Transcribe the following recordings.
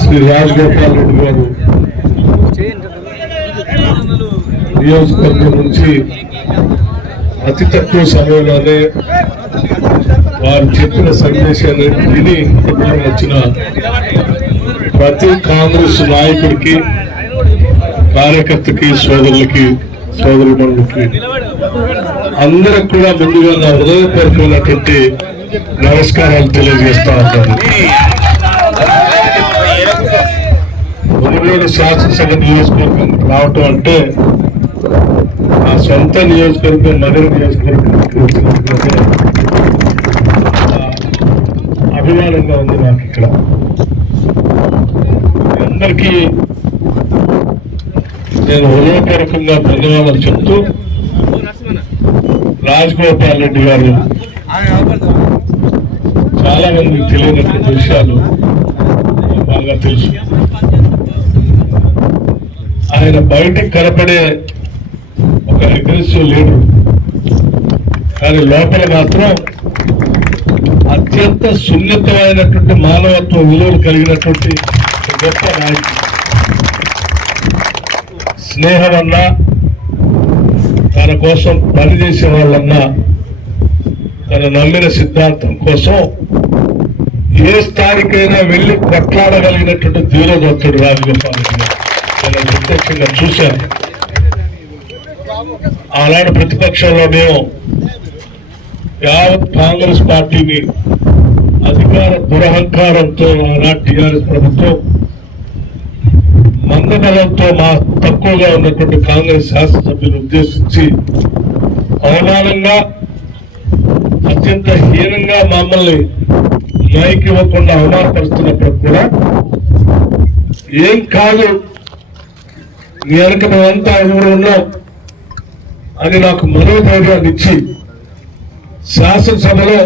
శ్రీ రాజగోపాల్ రెడ్డి గారు నియోజకవర్గం నుంచి అతి తక్కువ సమయంలోనే వారు చెప్పిన సందేశాన్ని విని వచ్చిన ప్రతి కాంగ్రెస్ నాయకుడికి కార్యకర్తకి సోదరులకి సోదరుమణులకి అందరికి కూడా ముందుగా నా హృదయపూర్వకమైనటువంటి నమస్కారాలు తెలియజేస్తా ఉంటాను. మునుగోడు శాసనసభ నియోజకవర్గం రావటం అంటే ఆ సొంత నియోజకవర్గం నగర నియోజకవర్గానికి అభిమానంగా ఉంది నాకు ఇక్కడ. అందరికీ నేను హృదయపూర్వకంగా ధన్యవాదాలు చెప్తూ రాజగోపాల్ రెడ్డి గారు చాలా మందికి తెలియనటువంటి విషయాలు బాగా తెలుసు. ఆయన బయటికి కనపడే ఒక అగ్రెసివ్ లీడర్. కానీ లోపల మాత్రం అత్యంత సున్నితమైనటువంటి మానవత్వ విలువలు కలిగినటువంటి గొప్ప నాయకుడు. స్నేహం అన్నా తన కోసం పనిచేసే వాళ్ళన్నా తన నమ్మిన సిద్ధాంతం కోసం ఏ స్థాయికైనా వెళ్ళి కొట్లాడగలిగినటువంటి ధీరదత్తుడు రాజగోపాల్ రెడ్డి ప్రత్యక్షంగా చూశాను ఆనాడు ప్రతిపక్షంలో మేము యావత్ కాంగ్రెస్ పార్టీని అధికార దురహంకారంతో ఆనాడు టీఆర్ఎస్ ప్రభుత్వం మందబలంతో మా తక్కువగా ఉన్నటువంటి కాంగ్రెస్ శాసనసభ్యులు ఉద్దేశించి అవమానంగా అత్యంత హీనంగా మమ్మల్ని మైకి ఇవ్వకుండా అవమానపరుస్తున్నప్పుడు కూడా ఏం కాదు నీ వెనక మేమంతా ఎవరు ఉన్నాం. అని నాకు మనోధైర్యాన్ని ఇచ్చి శాసనసభలో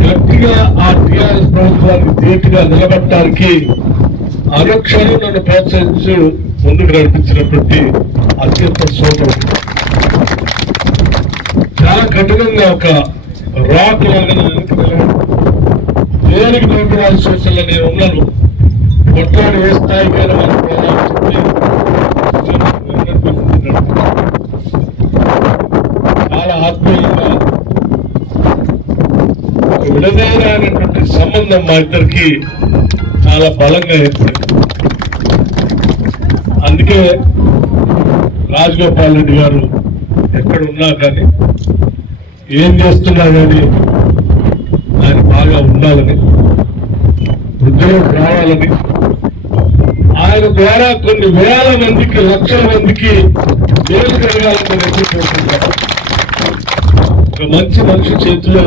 గట్టిగా ఆ టీఆర్ఎస్ ప్రభుత్వాన్ని ధీటుగా నిలబట్టడానికి అనుక్షణం నన్ను ప్రోత్సహించి ముందుకు నడిపించినటువంటి అత్యంత సోదరుడు. చాలా కఠినంగా ఒక రాక్ లాగా నా దేనికి భయపడాల్సిన అవసరం నేను ఉన్నాను. కొట్లాడి ఏ స్థాయికైనా మనం పోదామని చెప్పి చాలా ఆత్మీయంగా ఒక సంబంధం మా ఇద్దరికి చాలా బలంగా ఏర్పడింది. అందుకే రాజగోపాల్ రెడ్డి గారు ఎక్కడ ఉన్నా కానీ ఏం చేస్తున్నా కానీ ఆయన బాగా ఉండాలని ఉద్యోగం రావాలని ఆయన ద్వారా కొన్ని వేల మందికి లక్షల మందికి మేలు జరగాలని ఒక మంచి మనిషి చేతిలో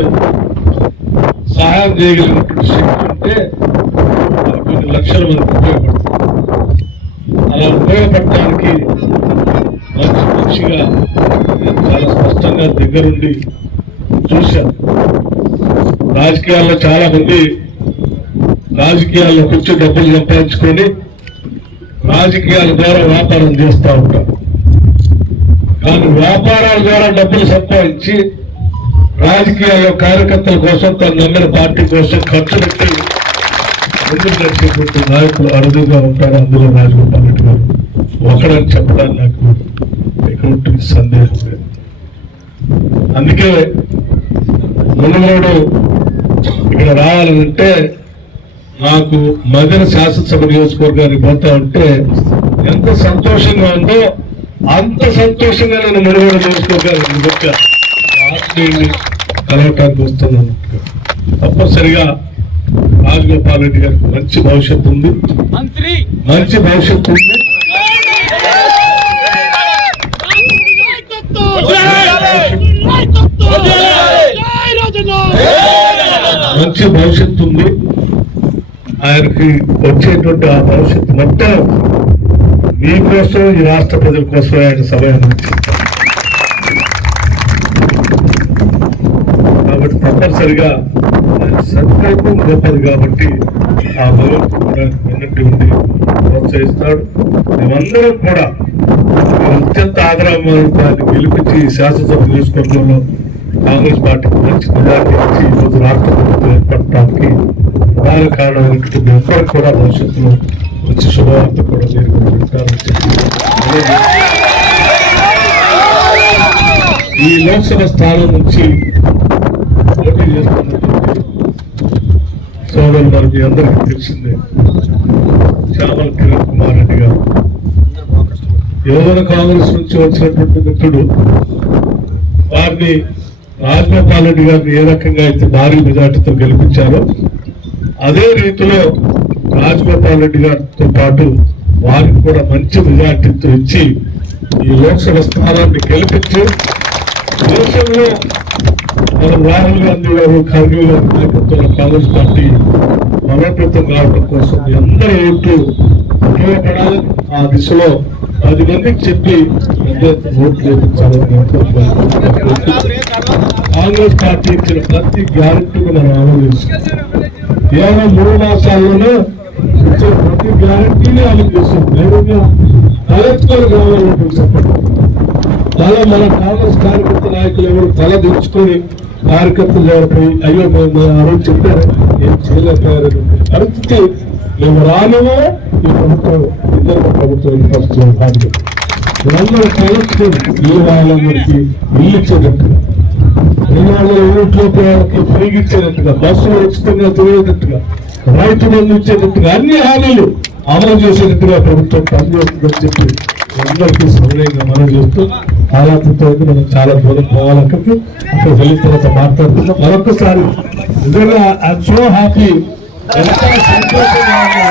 సహాయం చేయగలిగినటువంటి శక్తి ఉంటే కొన్ని లక్షల మందికి ఉపయోగపడుతుంది. అలా ఉపయోగపడటానికి మంచి మంచిగా నేను చాలా స్పష్టంగా దగ్గరుండి చూశాను. రాజకీయాల్లో చాలా మంది రాజకీయాల్లో కూర్చొని డబ్బులు సంపాదించుకొని రాజకీయాల ద్వారా వ్యాపారం చేస్తూ ఉంటారు. కానీ వ్యాపారాల ద్వారా డబ్బులు సంపాదించి రాజకీయాల్లో కార్యకర్తల కోసం తన నమ్మిన పార్టీ కోసం ఖర్చు పెట్టి ముందుకు నడిచేటువంటి నాయకులు అరుదుగా ఉంటారు అందులో రాజగోపాల్ రెడ్డి గారు ఒకడని చెప్పడానికి నాకు ఎటువంటి సందేహం లేదు. అందుకే మునుగోడు ఇక్కడ రావాలంటే నాకు మదిన శాసనసభ నియోజకవర్గానికి పోతా ఉంటే ఎంత సంతోషంగా ఉందో అంత సంతోషంగా నేను మునుగోడు నియోజకవర్గానికి చెప్పాను ఆత్మీయుల్ని కలవటానికి వస్తున్నాను. తప్పనిసరిగా రాజగోపాల్ రెడ్డి గారికి మంచి భవిష్యత్తు ఉంది. మంచి భవిష్యత్తు ఉంది. మంచి భవిష్యత్తు ఉంది. ఆయనకి వచ్చేటువంటి ఆ భవిష్యత్తు మొత్తం మీకోసం ఈ రాష్ట్ర ప్రజల కోసం ఆయన సమయం ఇచ్చింది. కాబట్టి తప్పనిసరిగా సంకల్పం గొప్పది కాబట్టి ఆ భగవంతుడు కూడా వెన్నట్టు ఉండి ప్రోత్సహిస్తాడు. మేమందరం కూడా అత్యంత ఆదరాన్ని గెలిపించి శాసనసభ నియోజకవర్గంలో కాంగ్రెస్ పార్టీకి మంచి మెజార్టీ ఇచ్చి ఈరోజు రాష్ట్ర ప్రభుత్వం ఏర్పడటానికి ప్రధాన కారణం మీ అందరికి కూడా భవిష్యత్తులో మంచి శుభవార్త కూడా మీరు ఈ లోక్సభ స్థానం నుంచి పోటీ చేస్తున్నటువంటి సోదరులు మరి అందరికీ తెలిసిందే. శ్యామల కిరణ్ కుమార్ రెడ్డి గారు. యువజన కాంగ్రెస్ నుంచి వచ్చినటువంటి మిత్రుడు వారిని రాజగోపాల్ రెడ్డి గారిని ఏ రకంగా అయితే భారీ మెజార్టీతో గెలిపించారో అదే రీతిలో రాజగోపాల్ రెడ్డి గారితో పాటు వారికి కూడా మంచి మెజార్టీతో ఇచ్చి ఈ లోక్సభ స్థానాన్ని గెలిపించి దేశంలో మన రాహుల్ గాంధీ గారు ఖర్గే గారి నాయకత్వంలో కాంగ్రెస్ పార్టీ బలోపేతం కావడం కోసం మీ అందరూ ఓట్లు ఉపయోగపడాలి. ఆ దిశలో పది మందికి చెప్పి ఓట్లు వేయించాలని కాంగ్రెస్ పార్టీ ఇచ్చిన ప్రతి గ్యారెంటీని మనం అమలు చేస్తాం కేవలం మూడు మాసాల్లోనే ఇచ్చే ప్రతి గ్యారెంటీని అమలు చేస్తాం ధైర్యంగా తలెత్తుకొని కావాలని చెప్పండి. అలా మన కాంగ్రెస్ కార్యకర్త నాయకులు ఎవరు తల దించుకొని కార్యకర్తలు ఎవరిపై అయ్యో మేము ఆ రోజు చెప్పారు. ఏం చేయలేకపోయారని పరిస్థితి మేము రాలేమో. ఈ ప్రభుత్వం ఇద్దరు ప్రభుత్వం పరిస్థితులు కాదు మీరందరూ కలెక్షన్ ఈ వాళ్ళందరికీ ఇల్లు ఇచ్చేటట్టుగా రెండు ఊట్లో వాళ్ళకి ఫ్రీగా ఇచ్చేటట్టుగా? బస్సులు ఉచితంగా తిరిగేటట్టుగా? రైతు బంధు ఇచ్చేటట్టుగా? అన్ని హామీలు అమలు చేసేటట్టుగా ప్రభుత్వం పనిచేస్తుందని చెప్పి అందరికీ సౌకర్యంగా మనం చేస్తూ ఆలాపంతో అయితే మనం చాలా దూరం పోవాలి అక్కడికి అక్కడ వెళ్ళిన తర్వాత మాట్లాడుతున్నాం మరొకసారి నిజంగా ఐఎమ్ సో హ్యాపీ ఎంత సంతోషంగా ఉన్నా